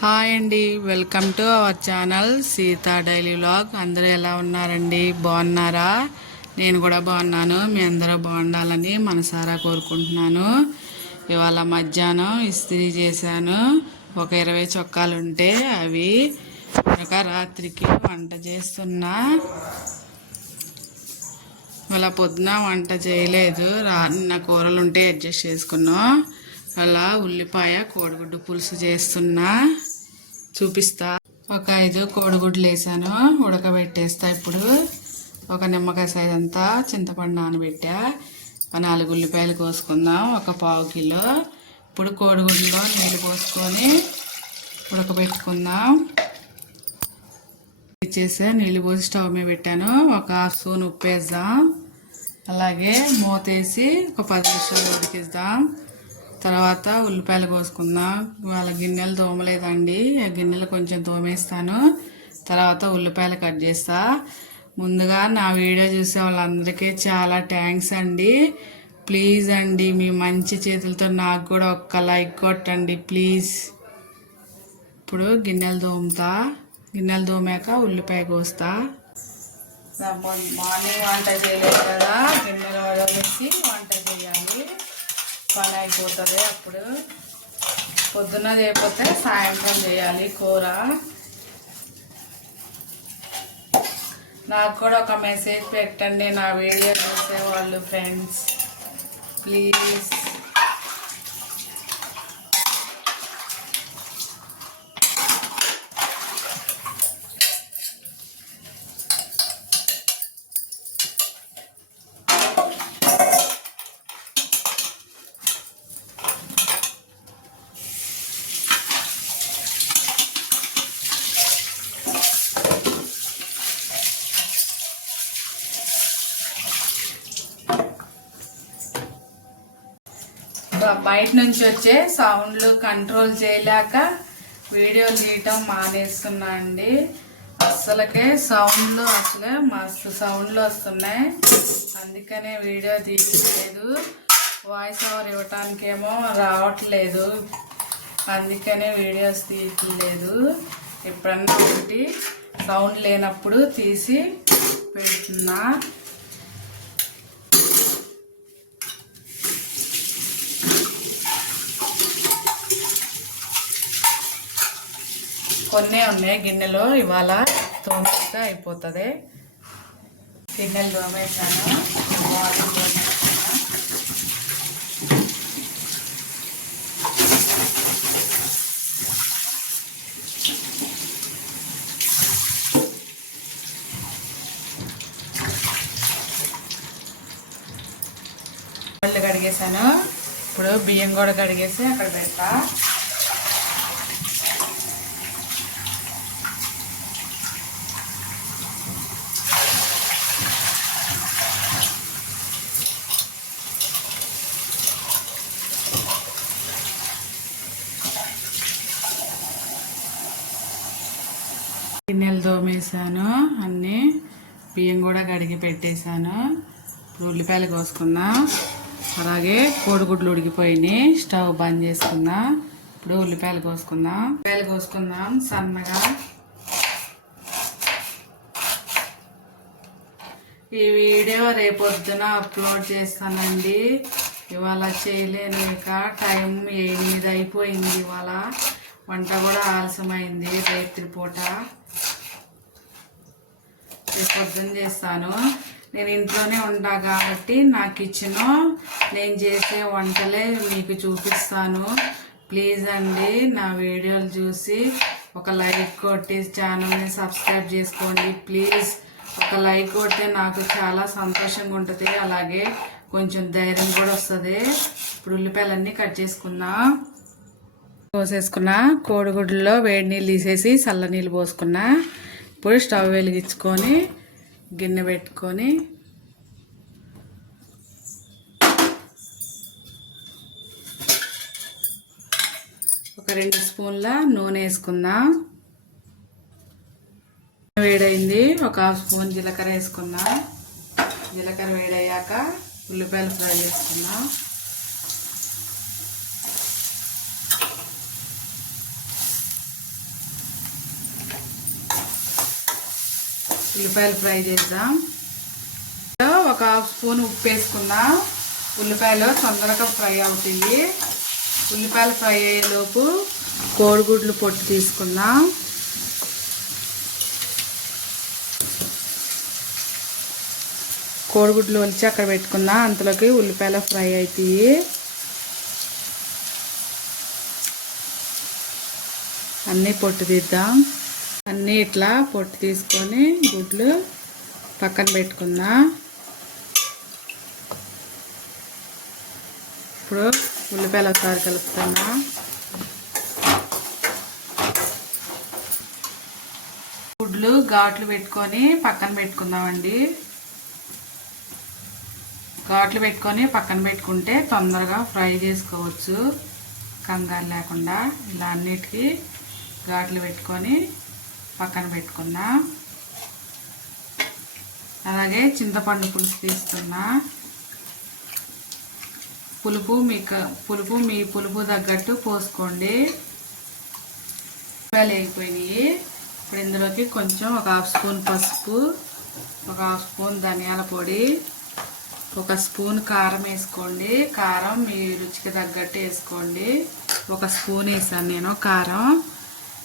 Hi అండి, welcome to our channel Sita daily vlog. అందరూ ఎలా ఉన్నారండి? బాగున్నారా? నేను కూడా బాగున్నాను. మీ అందరూ బాగుండాలని మనసారా కోరుకుంటున్నాను. ఇవాళ మధ్యాహ్నం ఇస్త్రీ చేశాను. ఒక 20 చొక్కాలు ఉంటే అవి ఒక రాత్రికి వంట చేస్తున్నా. అలా పొద్దున వంట చేయలేదు, నిన్న కూరలు ఉంటే అడ్జస్ట్ చేసుకున్నాం. అలా ఉల్లిపాయ కోడిగుడ్డు పులుసు చేస్తున్నా, చూపిస్తా. ఒక 5 కోడిగుడ్లు వేసాను, ఉడకబెట్టేస్తా. ఇప్పుడు ఒక నిమ్మకాయ సైజ్ అంతా చింతపండు నానబెట్టా. 4 ఉల్లిపాయలు కోసుకుందాం, ఒక పావు కిలో. ఇప్పుడు కోడిగుడ్లో నీళ్ళు పోసుకొని ఉడకబెట్టుకుందాం. ఇచ్చేసా, నీళ్ళు పోసి స్టవ్ మీద పెట్టాను. ఒక హాఫ్ స్పూన్ ఉప్పు వేద్దాం. అలాగే మూతేసి ఒక 10 నిమిషాలు ఉడికిద్దాం. తర్వాత ఉల్లిపాయలు కోసుకుందాం. వాళ్ళ గిన్నెలు తోమలేదండి, ఆ గిన్నెలు కొంచెం తోమేస్తాను. తర్వాత ఉల్లిపాయలు కట్ చేస్తా. ముందుగా నా వీడియో చూసే వాళ్ళందరికీ చాలా థ్యాంక్స్ అండి. ప్లీజ్ అండి, మీ మంచి చేతులతో నాకు కూడా ఒక్క లైక్ కొట్టండి ప్లీజ్. ఇప్పుడు గిన్నెలు తోముతా. గిన్నెలు తోమాక ఉల్లిపాయ కోస్తా. మార్నింగ్ వంట చేయలేదు కదా, గిన్నెలు వడవేసి వంట చేయాలి. పని అయిపోతుంది. అప్పుడు పొద్దున్న చేయకపోతే సాయంత్రం చేయాలి కూర. నాకు కూడా ఒక మెసేజ్ పెట్టండి నా వీడియో చూసేవాళ్ళు ఫ్రెండ్స్, ప్లీజ్. బయట నుంచి వచ్చే సౌండ్లు కంట్రోల్ చేయలేక వీడియో తీయటం మానేస్తున్నా అండి. అసలే మస్తు సౌండ్లు వస్తున్నాయి, అందుకనే వీడియో తీయట్లేదు. వాయిస్ ఓవర్ ఇవ్వటానికేమో రావట్లేదు, అందుకనే వీడియోస్ తీయట్లేదు. ఎప్పుడన్నా ఒకటి సౌండ్ లేనప్పుడు తీసి పెడుతున్నా. కొన్ని ఉన్నాయి గిన్నెలో, ఇవాళ తోమిస్తే అయిపోతుంది. గిన్నెలు తోమేసాను. పళ్ళు కడిగేసాను. ఇప్పుడు బియ్యం కూడా కడిగేసి అక్కడ పెడతా. గిన్నెలు తోమేసాను అన్నీ, బియ్యం కూడా కడిగి పెట్టేశాను. ఇప్పుడు ఉల్లిపాయలు కోసుకుందాం. అలాగే కోడిగుడ్లు ఉడికిపోయినాయి, స్టవ్ బంద్ చేసుకుందాం. ఇప్పుడు ఉల్లిపాయలు కోసుకుందాం సన్నగా. ఈ వీడియో రేపొద్దున అప్లోడ్ చేస్తానండి. ఇవాళ చేయలేను, ఇక టైం 8 అయిపోయింది. ఇవాళ వంట కూడా ఆలస్యమైంది, రాత్రి పూట. పొద్దున్న చేస్తాను. నేను ఇంట్లోనే ఉంటా కాబట్టి నా కిచెన్, నేను చేసే వంటలే మీకు చూపిస్తాను. ప్లీజ్ అండి, నా వీడియోలు చూసి ఒక లైక్ కొట్టి ఛానల్ని సబ్స్క్రైబ్ చేసుకోండి ప్లీజ్. ఒక లైక్ కొడితే నాకు చాలా సంతోషంగా ఉంటుంది, అలాగే కొంచెం ధైర్యం కూడా వస్తుంది. ఇప్పుడు ఉల్లిపాయలన్నీ కట్ కోసేసుకున్నా. కోడిగుడ్లలో వేడి నీళ్ళు తీసేసి చల్ల నీళ్ళు పోసుకున్నా. ఇప్పుడు స్టవ్ వెలిగించుకొని గిన్నె పెట్టుకొని ఒక 2 స్పూన్ల నూనె వేసుకుందాం. వేడైంది, ఒక హాఫ్ స్పూన్ జీలకర్ర వేసుకుందాం. జీలకర్ర వేడయ్యాక ఉల్లిపాయలు ఫ్రై చేసుకుందాం. ఉల్లిపాయలు ఫ్రై చేద్దాం. ఒక హాఫ్ స్పూన్ ఉప్పు వేసుకుందాం. ఉల్లిపాయలు తొందరగా ఫ్రై అవుతాయి. ఉల్లిపాయలు ఫ్రై అయ్యేలోపు కోడిగుడ్లు పొట్టు తీసుకుందాం. కోడిగుడ్లు వచ్చి అక్కడ పెట్టుకుందాం. అంతలోకి ఉల్లిపాయలు ఫ్రై అవుతాయి. అన్నీ పొట్టు తీద్దాం. అన్నీ ఇట్లా పొట్టు తీసుకొని గుడ్లు పక్కన పెట్టుకుందాం. ఇప్పుడు ఉల్లిపాయలు ఒకసారి కలుపుతున్నా. గుడ్లు ఘాట్లు పెట్టుకొని పక్కన పెట్టుకుందామండి. ఘాట్లు పెట్టుకొని పక్కన పెట్టుకుంటే తొందరగా ఫ్రై చేసుకోవచ్చు కంగారు లేకుండా. ఇలా అన్నిటికీ ఘాట్లు పెట్టుకొని పక్కన పెట్టుకున్నా. అలాగే చింతపండు పులుసు తీస్తున్నా. పులుపు మీ పులుపు తగ్గట్టు పోసుకోండి. ఉల్లిపాయలు వేగిపోయినాయి. ఇప్పుడు ఇందులోకి కొంచెం ఒక హాఫ్ స్పూన్ పసుపు, ఒక హాఫ్ స్పూన్ ధనియాల పొడి, ఒక స్పూన్ కారం వేసుకోండి. కారం మీ రుచికి తగ్గట్టు వేసుకోండి. ఒక స్పూన్ వేసాను నేను కారం.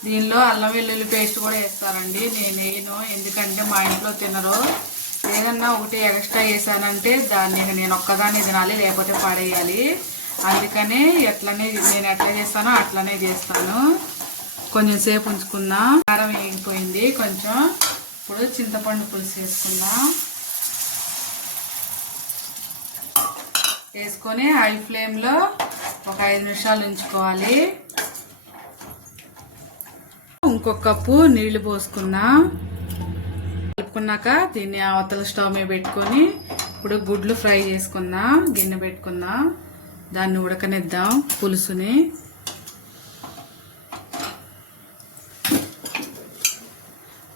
దీనిలో అల్లం వెల్లుల్లి పేస్ట్ కూడా వేస్తానండి. నేను వేయను, ఎందుకంటే మా ఇంట్లో తినరు. ఏదన్నా ఒకటి ఎక్స్ట్రా వేసానంటే దాన్ని నేను ఒక్కదాన్ని తినాలి, లేకపోతే పడేయాలి. అందుకని నేను ఎట్లా చేస్తానో అట్లనే చేస్తాను. కొంచెం సేపు ఉంచుకుందాం. కారం వేగిపోయింది కొంచెం. ఇప్పుడు చింతపండు పులుసు వేసుకుందాం. వేసుకొని హై ఫ్లేమ్లో ఒక 5 నిమిషాలు ఉంచుకోవాలి. ఇంకొక కప్పు నీళ్లు పోసుకుందాం. కలుపుకున్నాక దీన్ని అవతల స్టవ్ మీద పెట్టుకొని ఇప్పుడు గుడ్లు ఫ్రై చేసుకుందాం. గిన్నె పెట్టుకుందాం. దాన్ని ఉడకనిద్దాం పులుసుని.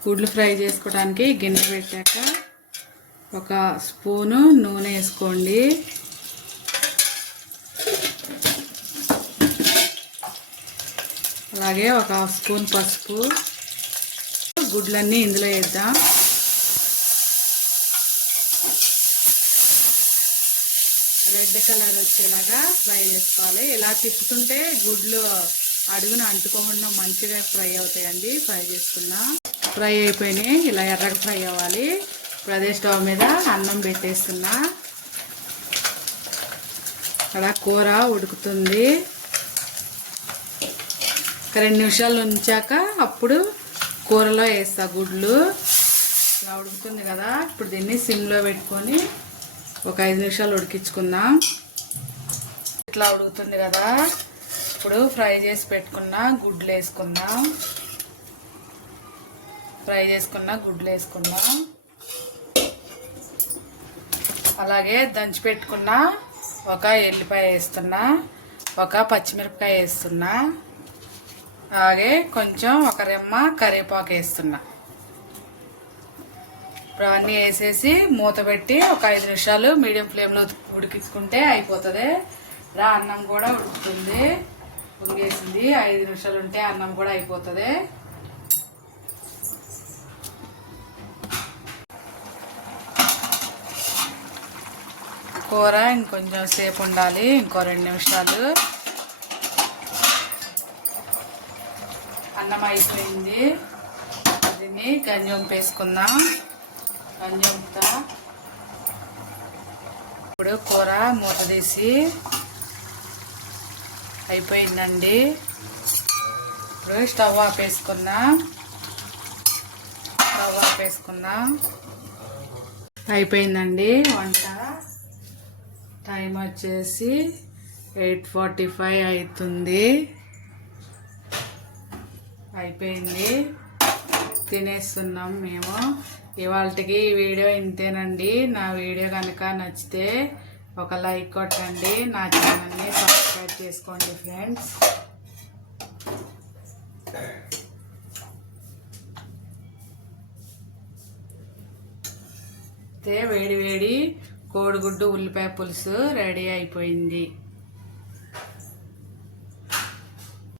గుడ్లు ఫ్రై చేసుకోవడానికి గిన్నె పెట్టాక ఒక స్పూను నూనె వేసుకోండి. అలాగే ఒక హాఫ్ స్పూన్ పసుపు. గుడ్లన్నీ ఇందులో వేద్దాం. రెడ్ కలర్ వచ్చేలాగా ఫ్రై చేసుకోవాలి. ఇలా తిప్పుతుంటే గుడ్లు అడుగున అంటుకోకుండా మంచిగా ఫ్రై అవుతాయండి. ఫ్రై చేసుకుందాం. ఫ్రై అయిపోయినాయి. ఇలా ఎర్రగా ఫ్రై అవ్వాలి. ఇప్పుడు అదే స్టవ్ మీద అన్నం పెట్టేస్తున్నా. అక్కడ కూర ఉడుకుతుంది. 2 నిమిషాలు ఉంచాక అప్పుడు కూరలో వేస్తా గుడ్లు. ఇలా ఉడుకుతుంది కదా. ఇప్పుడు దీన్ని సిమ్లో పెట్టుకొని ఒక 5 నిమిషాలు ఉడికించుకుందాం. ఇట్లా ఉడుకుతుంది కదా. ఇప్పుడు ఫ్రై చేసి పెట్టుకున్న గుడ్లు వేసుకుందాం. ఫ్రై చేసుకున్న గుడ్లు వేసుకుందాం. అలాగే దంచి పెట్టుకున్న ఒక ఎల్లిపాయ వేస్తున్నా, ఒక పచ్చిమిరపకాయ వేస్తున్నా, అలాగే కొంచెం ఒక రెమ్మ కరివేపాకు వేస్తున్నా. ఇప్పుడు అవన్నీ వేసేసి మూత పెట్టి ఒక 5 నిమిషాలు మీడియం ఫ్లేమ్లో ఉడికించుకుంటే అయిపోతుంది. ఇలా అన్నం కూడా ఉడుకుతుంది. ఉడికేసింది. 5 నిమిషాలు ఉంటే అన్నం కూడా అయిపోతుంది. కూర ఇంకొంచెం సేపు ఉండాలి. ఇంకో 2 నిమిషాలు. అన్నం అయిపోయింది. దీన్ని గంజొంపు వేసుకుందాం. గంజొంపుతా. ఇప్పుడు కూర మూత తీసి అయిపోయిందండి. ఇప్పుడు స్టవ్ ఆపేసుకుందాం. అయిపోయిందండి వంట. టైం వచ్చేసి 8:45 అవుతుంది. అయిపోయింది. తినేస్తున్నాం మేము. ఇవాళకి ఈ వీడియో ఇంతేనండి. నా వీడియో కనుక నచ్చితే ఒక లైక్ కొట్టండి. నా ఛానల్ని సబ్స్క్రైబ్ చేసుకోండి ఫ్రెండ్స్. వేడి వేడి కోడిగుడ్డు ఉల్లిపాయ పులుసు రెడీ అయిపోయింది.